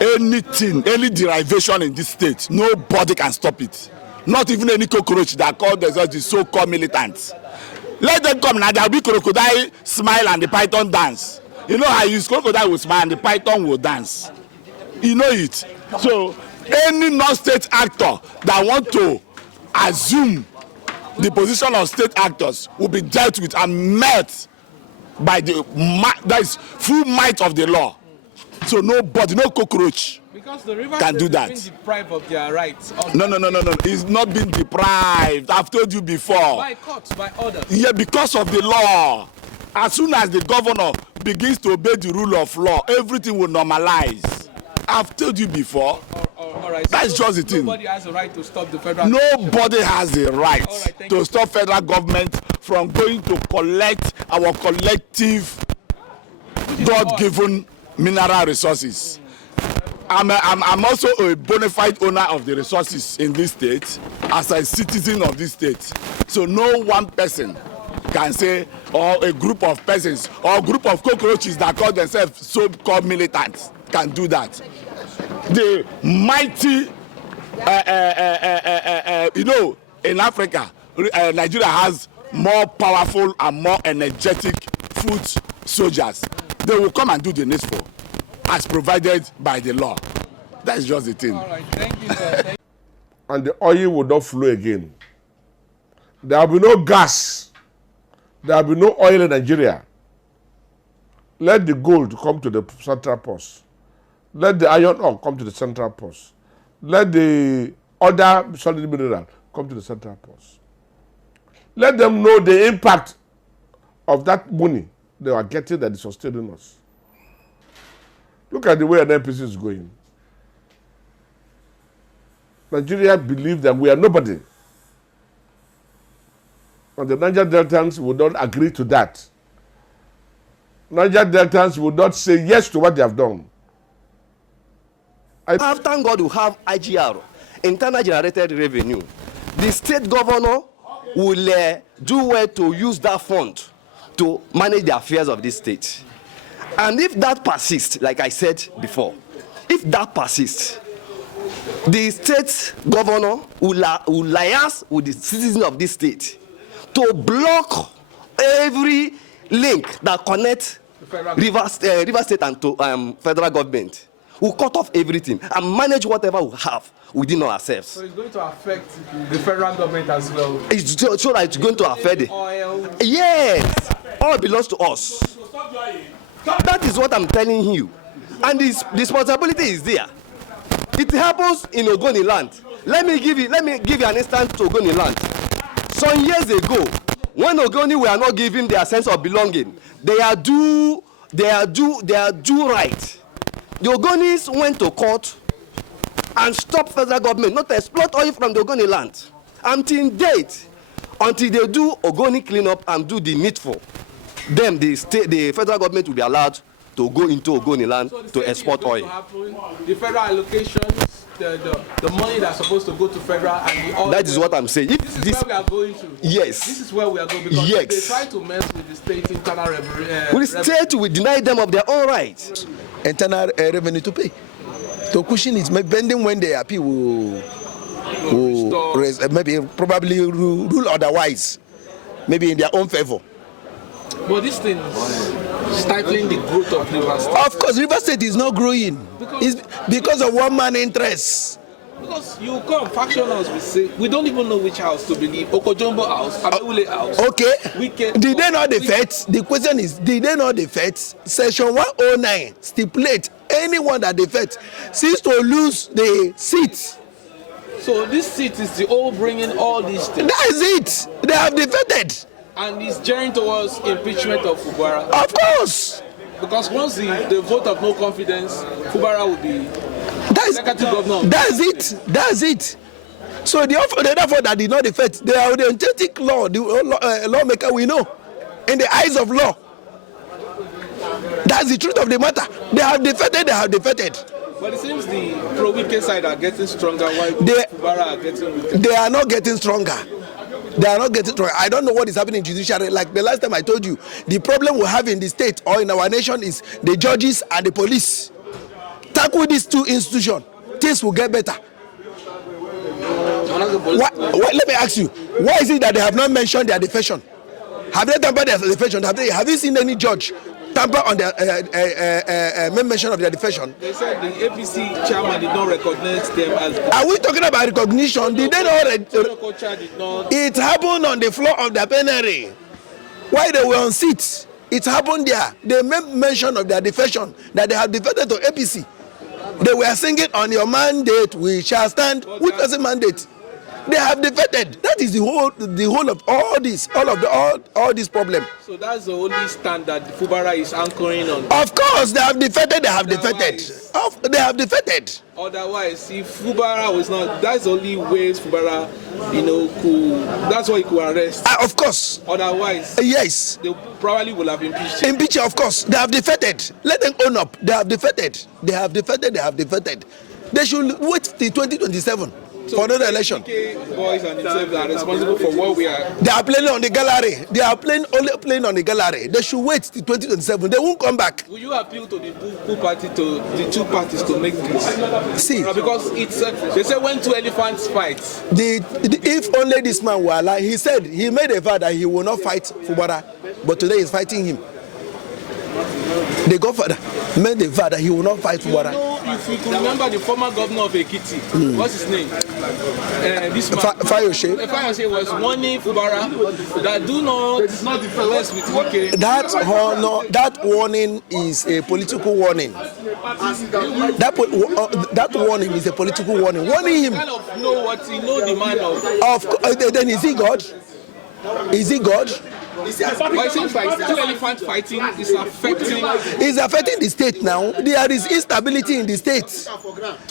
anything, any derivation in this state, nobody can stop it. Not even any cockroach that call themselves the so-called militants. Let them come now, there will be crocodile smile and the python dance. You know how you use crocodile will smile and the python will dance. You know it. So any non-state actor that want to assume the position of state actors will be dealt with and met by the that is full might of the law. So nobody, no cockroach because the Rivers can do that. Been deprived of their rights. No. It's not been deprived. I've told you before. By courts, by orders. Yeah, because of the law. As soon as the governor begins to obey the rule of law, everything will normalize. I've told you before. All right. That's so just the thing. Nobody has a right to stop the federal. Nobody has a right to stop federal government from going to collect our collective God-given mineral resources. I'm also a bona fide owner of the resources in this state as a citizen of this state. So no one person can say, or a group of persons, or a group of cockroaches that call themselves so-called militants can do that. The mighty, in Africa, Nigeria has more powerful and more energetic foot soldiers. They will come and do the needful as provided by the law. That's just the thing. All right, thank you, sir. And the oil will not flow again. There will be no gas. There will be no oil in Nigeria. Let the gold come to the central post. Let the iron ore come to the central post. Let the other solid mineral come to the central post. Let them know the impact of that money they are getting that is sustaining us. Look at the way an NPC is going. Nigeria believes that we are nobody. And the Niger Deltans would not agree to that. Niger Deltans would not say yes to what they have done. Thank God we have IGR, internal generated revenue. The state governor will do well to use that fund to manage the affairs of this state. And if that persists, like I said before, if that persists, the state governor will liaise with the citizens of this state to block every link that connects Rivers State and to federal government. We'll cut off everything and manage whatever we have within ourselves. So it's going to affect the federal government as well. It's so that it's going to affect it. Oil. Yes, all belongs to us. That is what I'm telling you. And this responsibility is there. It happens in Ogoni land. Let me give you an instance to Ogoni land. Some years ago, when Ogoni were not given their sense of belonging, they are due right. The Ogonis went to court and stopped federal government not to exploit oil from the Ogoni land until date, until they do Ogoni cleanup and do the needful. Then the federal government will be allowed to go into Ogoni land to export oil. The federal allocations, the money that's supposed to go to federal and the oil. That is what I'm saying. This is where we are going to. Yes. This is where we are going because yes. They try to mess with the state internal revenue. The state will deny them of their own rights. Internal revenue to pay. To cushion it, bending when they appeal will maybe probably rule otherwise, maybe in their own favor. But this thing is stifling the growth of Rivers State. Of course, Rivers State is not growing. It's because of one man interests. Because you come, factionals will say, we don't even know which house to believe. Okojombo house, Abewule house. Okay. Did they not defect? The question is, did they not defect? Section 109 stipulate anyone that defects seeks to lose the seat. So this seat is the old bringing all these things. That is it. They have defected. And it's gearing towards impeachment of Fubara. Of course. Because once the vote of no confidence, Fubara will be executive governor. That's it. So therefore that did not defect. They are the authentic law, the lawmaker we know, in the eyes of law. That's the truth of the matter. They have defected. But it seems the pro-Wike side are getting stronger while Fubara are getting weaker. They are not getting stronger. I don't know what is happening in judiciary. Like the last time I told you, the problem we have in the state or in our nation is the judges and the police. tackle these two institutions, things will get better. Let me ask you, why is it that they have not mentioned their defection? Have they tampered their defection? Have you seen any judge tamper on their mention of their defection? They said the APC chairman did not recognize them as. Are we talking about recognition? Did they not? Did not. It happened on the floor of the plenary. While they were on seats, it happened there. They made mention of their defection, that they have defected to APC. They were singing, on your mandate we shall stand. Which was the mandate? They have defected. That is the whole of all this problem. So that's the only stand that Fubara is anchoring on. Of course, they have defected. They have defected. They have defected. Otherwise, if Fubara was not, that's the only way Fubara, that's why he could arrest. Of course. Otherwise, yes, they probably will have impeached him. Impeach, of course. They have defected. Let them own up. They have defected. They have defected. They have defected. They should wait till 2027 for another election. Boys and themselves are responsible for what we are. They are playing on the gallery. They are only playing on the gallery. They should wait till 2027. They won't come back. Will you appeal to the two parties to make this? See, because it's they say when two elephants fight. If only this man were alive, he said he made a vow that he will not fight Fubara, but today he's fighting him. The godfather made a vow that he will not fight Fubara. If you could remember the former governor of Ekiti, what's his name? This man. Fayose. Fayose was warning Fubara that do not mess with Wike. That warning is a political warning. That warning is a political warning. Warning him. Kind of know what he know the man of. Then is he God? Is he God? But it seems like two elephant fighting is affecting. It's affecting the state now. There is instability in the state.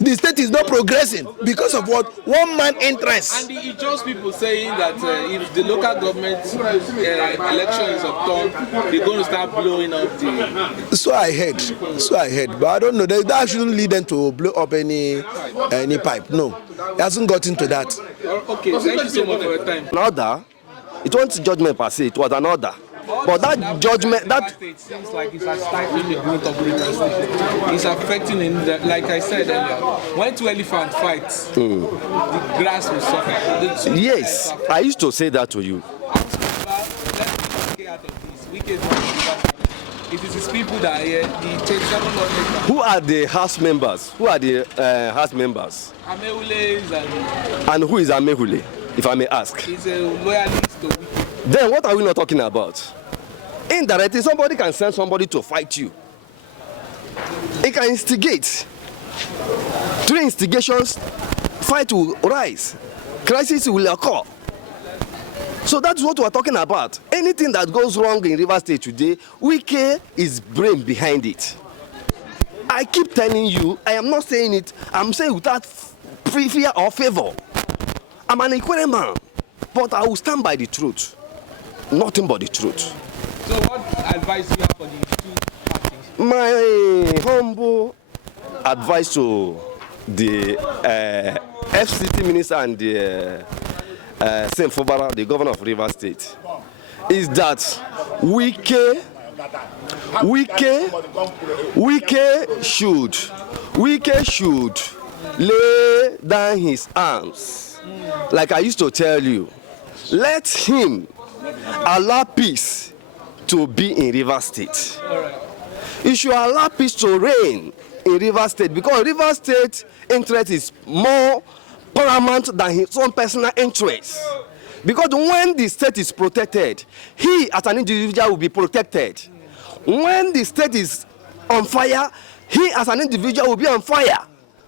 The state is not progressing because of what? One man interest. And it's just people saying that if the local government election is upturned, they're going to start blowing up the. So I heard, but I don't know. That shouldn't lead them to blow up any pipe. No, it hasn't gotten to that. Okay, thank you so much for your time. Another, it wasn't judgment per se, it was an order. But that judgment, that it seems like it's stifling the growth of Rivers State. It's affecting, like I said earlier, when two elephants fight, the grass will suffer. Yes, I used to say that to you. It is his people that are here. The 27 Who are the house members? Amehules and who is Amehule, if I may ask? He's a loyalist to Wike. Then what are we not talking about? Indirectly, somebody can send somebody to fight you. It can instigate. Through instigations, fight will rise. Crisis will occur. So that's what we're talking about. Anything that goes wrong in Rivers State today, Wike is brain behind it. I keep telling you, I am not saying it, I'm saying without fear or favor. I'm an equal man, but I will stand by the truth. Nothing but the truth. So what advice do you have for the two parties? My humble advice to the FCT minister and the Saint Fubara, the governor of Rivers State, is that Wike should lay down his arms. Like I used to tell you, let him allow peace to be in Rivers State. He should allow peace to reign in Rivers State, because Rivers State interest is more paramount than his own personal interest. Because when the state is protected, he as an individual will be protected. When the state is on fire, he as an individual will be on fire.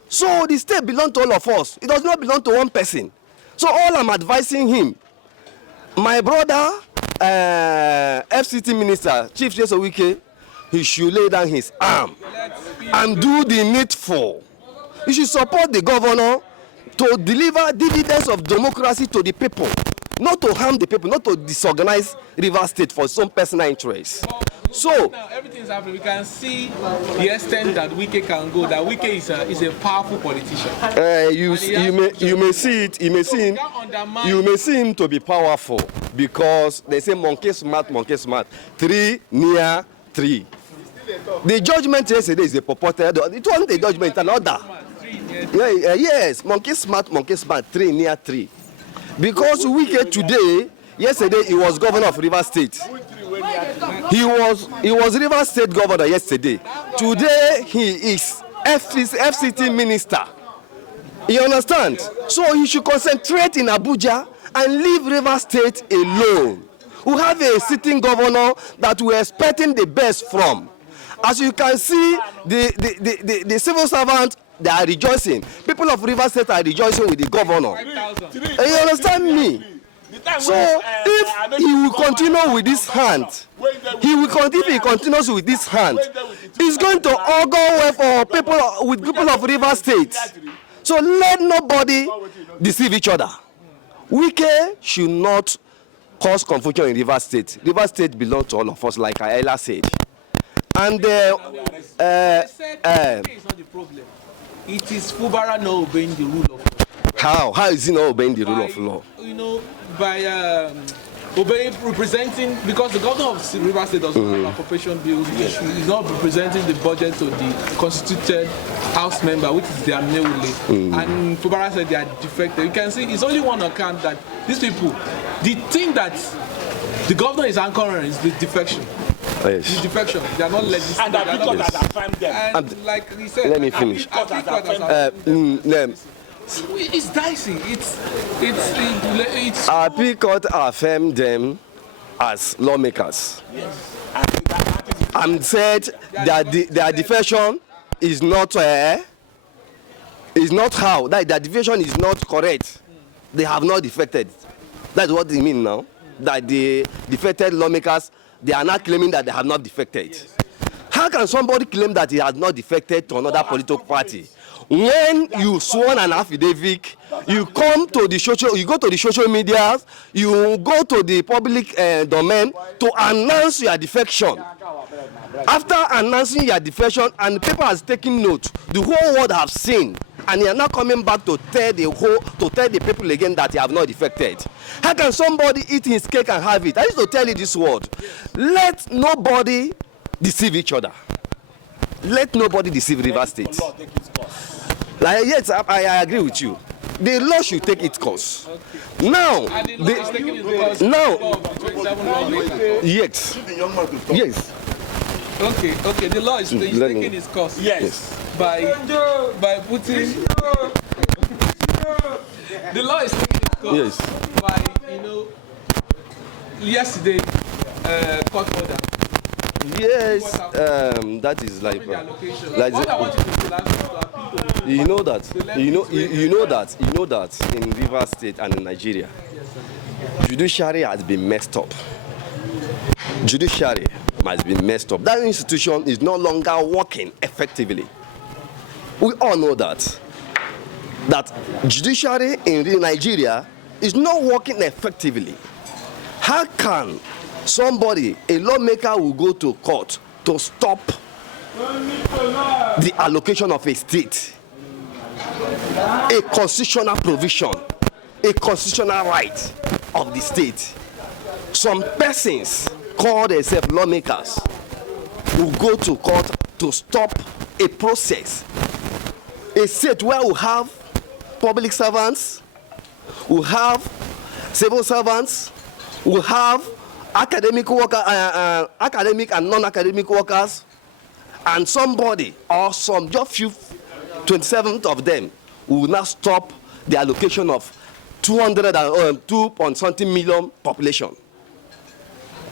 So the state belongs to all of us. It does not belong to one person. So all I'm advising him, my brother, FCT Minister, Chief Justice Wike, he should lay down his arm and do the needful. He should support the governor to deliver dividends of democracy to the people, not to harm the people, not to disorganize Rivers State for some personal interest. So now everything's happening. We can see the extent that Wike can go. That Wike is a powerful politician. You may see it. You may see him to be powerful, because they say monkey smart, 3 near 3. The judgment yesterday is a purported. It wasn't a judgment, an order. Yes, monkey smart, 3 near 3. Because Wike today, yesterday he was governor of Rivers State. He was Rivers State governor yesterday. Today he is FCT minister. You understand? So he should concentrate in Abuja and leave Rivers State alone. We have a sitting governor that we're expecting the best from. As you can see, the civil servants, they are rejoicing. People of Rivers State are rejoicing with the governor. You understand me? So if he will continue with this hand, if he continues with this hand, it's going to augur well for people of Rivers State. So let nobody deceive each other. Wike should not cause confusion in Rivers State. Rivers State belongs to all of us, like Ayla said. And it's not the problem. It is Fubara not obeying the rule of law. How is he not obeying the rule of law? You know, by representing, because the governor of Rivers State doesn't have an appropriation bill, he's not representing the budget to the constituted House member, which is their Neule. And Fubara said they are defected. You can see it's only one account that these people, the thing that the governor is anchoring is the defection. Yes. The defection. They are not legislative. And the people that affirm them. And like he said, Let me finish. It's dicey. It's Our Court affirmed them as lawmakers. And said that their defection is not how. That their defection is not correct. They have not defected. That's what they mean now. That the defected lawmakers, they are not claiming that they have not defected. How can somebody claim that he has not defected to another political party? When you sworn an affidavit, you come to the social media, you go to the public domain to announce your defection. After announcing your defection and people has taken note, the whole world have seen, and you are not coming back to tell the people again that you have not defected. How can somebody eat his cake and have it? I used to tell you this word. Let nobody deceive each other. Let nobody deceive Rivers State. Like, yes, I agree with you. The law should take its course. Okay. Now, yes. Okay. The law is taking its course. Yes. By putting. The law is taking its course. Yes. By yesterday court order. Yes, that is like what I want you to ask is to appeal to the you know that in Rivers State and in Nigeria, judiciary has been messed up. Judiciary has been messed up. That institution is no longer working effectively. We all know that judiciary in Nigeria is not working effectively. How can somebody, a lawmaker, will go to court to stop the allocation of a state, a constitutional provision, a constitutional right of the state? Some persons call themselves lawmakers will go to court to stop a process, a state where we have public servants, we have civil servants, we have academic and non-academic workers, and somebody or some just few 27 of them will now stop the allocation of 2.something million population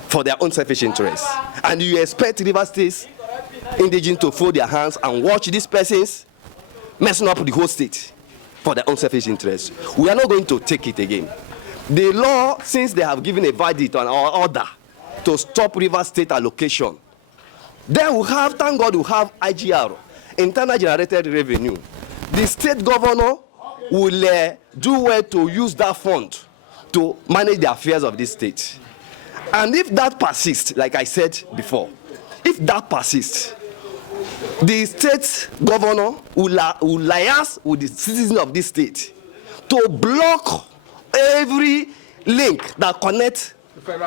for their own selfish interests. And you expect Rivers State indigenous to fold their hands and watch these persons messing up the whole state for their own selfish interests? We are not going to take it again. The law, since they have given a verdict on our order to stop Rivers State allocation, then we have, thank God, we have IGR, internal generated revenue. The state governor will do well to use that fund to manage the affairs of this state. And if that persists, like I said before, if that persists, the state governor will liaise with the citizens of this state to block every link that connects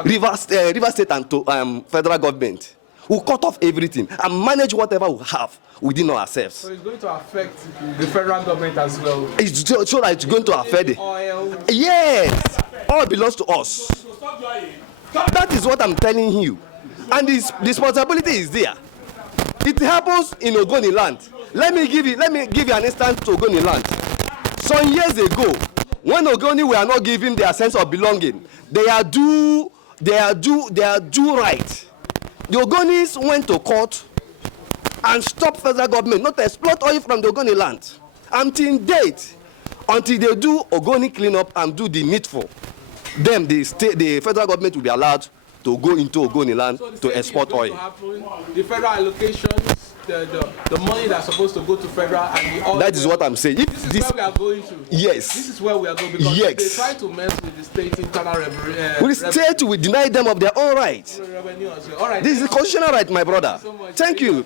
Rivers State and to federal government. We'll cut off everything and manage whatever we have within ourselves. So it's going to affect the federal government as well. It's so that it's going to affect it. Oil. Yes, all belongs to us. That is what I'm telling you. And this responsibility is there. It happens in Ogoni land. Let me give you an instance to Ogoni land. Some years ago, when Ogoni were not given their sense of belonging, they are due right. The Ogonis went to court and stopped federal government not to exploit oil from the Ogoni land until they do Ogoni cleanup and do the needful. Then the federal government will be allowed to go into Ogoni land So to export oil. The federal allocations, the money that's supposed to go to federal and the oil. That is what I'm saying. If This is where we are going to. Yes. This is where we are going because Yes. they try to mess with the state internal we state will deny them of their own rights. revenue as well. All right. This is a constitutional right, my brother. so much. Thank you.